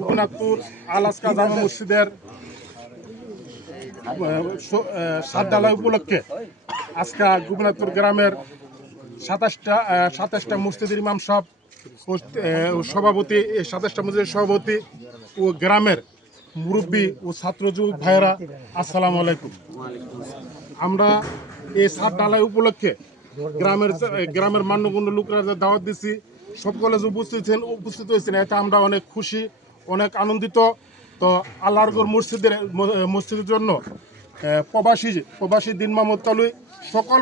Raghunathpur Alaska জামা মসজিদের সাতডালা উপলক্ষে আজকে গোপীনাথপুর গ্রামের ২৭টা মসজিদের ইমাম সাহেব সভাপতি, ২৭টা মসজিদের সভাপতি ও গ্রামের মুরব্বী ও ছাত্র যুবক ভাইয়েরা, আসসালামু আলাইকুম। আমরা এই সাতডালা উপলক্ষে গ্রামের মান্যগণ্য লোকরা দাওয়াত দিচ্ছি, সকলে যে উপস্থিত হয়েছেন এতে আমরা অনেক খুশি, অনেক আনন্দিত। তো আল্লাহর মসজিদের জন্য প্রবাসী দিন মোহাম্মদ তালুই সকল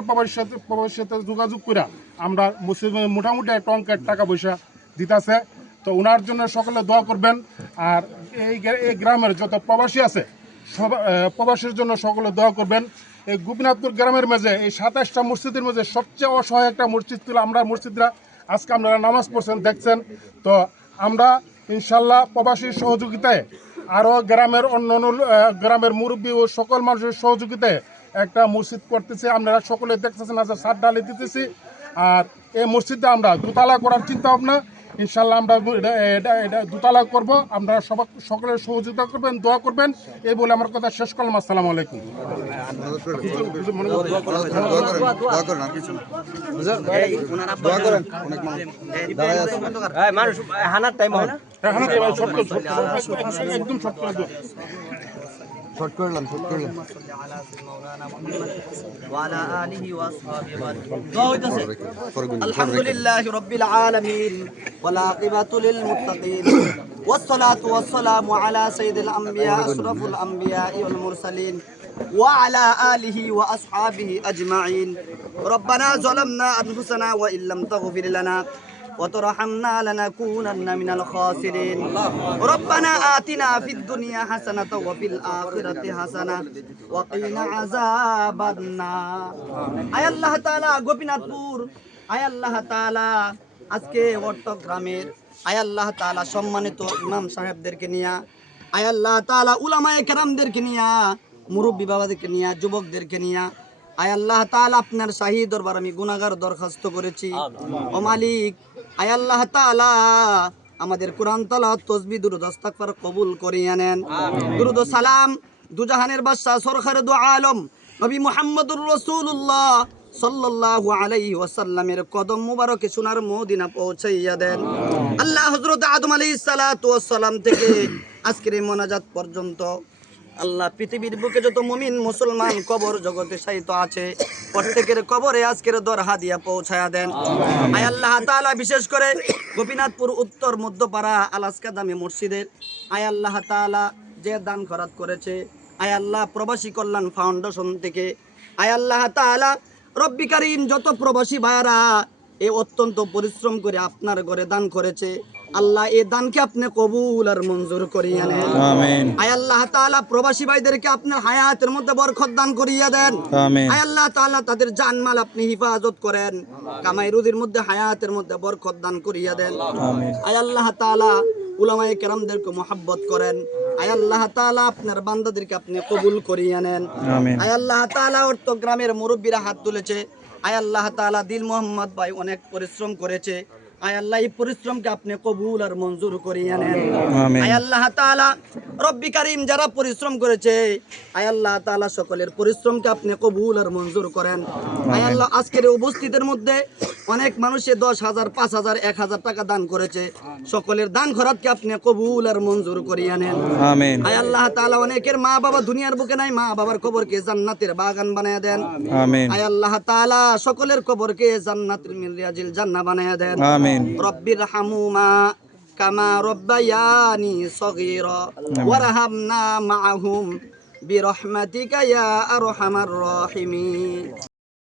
প্রবাসীর সাথে যোগাযোগ করে আমরা মসজিদ মোটামুটি একটা অঙ্কের টাকা পয়সা দিতেছে। তো ওনার জন্য সকলে দোয়া করবেন। আর এই গ্রামের যত প্রবাসী আছে প্রবাসীর জন্য সকলে দোয়া করবেন। এই গোপীনাথপুর গ্রামের মাঝে এই ২৭টা মসজিদের মধ্যে সবচেয়ে অসহায় একটা মসজিদ ছিল আমরা মসজিদরা। আজকে আপনারা নামাজ পড়ছেন দেখছেন। তো আমরা ইনশাল্লাহ প্রবাসীর সহযোগিতায় আরও গ্রামের মুরব্বী ও সকল মানুষের সহযোগিতায় একটা মসজিদ করতেছি। আপনারা সকলে দেখতেছেন আজ সাত ডালে দিতেছি। আর এই মসজিদে আমরা দোতলা করার চিন্তা ভাবনা, ইনশাল্লাহ আমরা এটা দোতলা করবো। আপনারা সকলের সহযোগিতা করবেন, দোয়া করবেন, এই বলে আমার কথা শেষ করলাম। আসসালামু আলাইকুম। আলহামদুলিল্লাহ রাব্বিল আলামিন ওয়াল আকিবাতু লিল মুত্তাকিন والصلاة والسلام على سيد الأنبياء أشرف الأنبياء والمرسلين وعلى آله وأصحابه أجمعين. ربنا ظلمنا أنفسنا وإن لم تغفر لنا وترحمنا لنكونن من الخاسرين. ربنا آتنا في الدنيا حسنة وفي الآخرة حسنة وقنا عذاب النار. আয় আল্লাহ তাআলা গোপীনাথপুর, আয় আল্লাহ তাআলা আজকে চট্টগ্রামের আয় আল্লাহ তাআলা সম্মানিত ইমাম সাহেবদেরকে নিয়ে, আয় আল্লাহ তাআলা উলামায়ে কেরামদেরকে নিয়ে, মুরব্বী বাবাদেরকে নিয়ে, যুবকদেরকে নিয়ে, আয় আল্লাহ তাআলা আপনার শাহী দরবার আমি গুনাহগার দরখাস্ত করেছি। ও মালিক, আয় আল্লাহ তাআলা আমাদের কোরআন তেলাওয়াত, তাসবিহ, দুরূদ, ইস্তিগফার কবুল করিয়ে নেন। দুরূদ ও সালাম দুজাহানের বাদশা সরকারে দু আলম নবী মুহাম্মদুর রাসূলুল্লাহ সাল্লাল্লাহু আলাইহি ওয়াসাল্লামের কদম মুবারকে সোনার মদিনা পৌঁছাইয়া দেন। আল্লাহ হযরত আদম আলাইহিস সালাতু ওয়াস সালাম থেকে আজকের এই মোনাজাত পর্যন্ত আল্লাহ পৃথিবীর বুকে যত মুমিন মুসলমান কবর জগতে শায়িত আছে প্রত্যেকের কবরে আজকের দর হাদিয়া পৌঁছায়া দেন। আয় আল্লাহ তাআলা বিশেষ করে গোপীনাথপুর উত্তর মধ্যপাড়া আলাস্কা জামে মসজিদের আয় আল্লাহ তাআলা যে দান খয়রাত করেছে, আয় আল্লাহ প্রবাসী কল্যাণ ফাউন্ডেশন থেকে আয় আল্লাহ তাআলা রব্বি কারীম যত প্রবাসী ভাইরা এ অত্যন্ত পরিশ্রম করে আপনার ঘরে দান করেছে, আল্লাহ এই দানকে আপনি কবুল আর মঞ্জুর করিয়া নেন। আমিন। আয় আল্লাহ তাআলা প্রবাসী ভাইদেরকে আপনার হায়াতের মধ্যে বরকত দান করিয়া দেন। আমিন। আয় আল্লাহ তাআলা তাদের জানমাল আপনি হিফাজত করেন, কামাই রুজির মধ্যে হায়াতের মধ্যে বরকত দান করিয়া দেন। আমিন। আয় আল্লাহ তাআলা উলামায়ে কেরামদেরকে মহব্বত করেন। আয় আল্লাহ তাআলা আপনার বান্দাদেরকে আপনি কবুল করিয়া নেন। আমিন। আয় আল্লাহ তাআলা গ্রামের মুরব্বীরা হাত তুলেছে, আয় আল্লাহ তাআলা দিল মোহাম্মদ ভাই অনেক পরিশ্রম করেছে, আয় আল্লাহ এই পরিশ্রমকে আপনি কবুল আর মঞ্জুর করিয়া নেন। আয় আল্লাহ তাআলা রব্বি কারীম যারা পরিশ্রম করেছে, আয় আল্লাহ তাআলা সকলের পরিশ্রমকে আপনি কবুল আর মঞ্জুর করেন। আয় আল্লাহ আজকের উপস্থিতের মধ্যে অনেক মানুষে 10,000, 5,000, 1,000 টাকা দান করেছে, সকলের দান খয়রাতকে আপনি কবুল আর মঞ্জুর করিয়া নেন। আমিন। আয় আল্লাহ তাআলা অনেকের মা বাবা দুনিয়ার বুকে নাই, মা বাবার কবরকে জান্নাতের বাগান বানায়া দেন। আমিন। আয় আল্লাহ তাআলা সকলের কবরকে জান্নাতুল মিনরিয়াজিল জান্নাহ বানায়া দেন। আমিন। রব্বির হামুমা কামা রব্বায়ানি সগীরা ওয়ারহামনা মাআহুম বিরহমাতিকা ইয়া আরহামার রাহিমিন।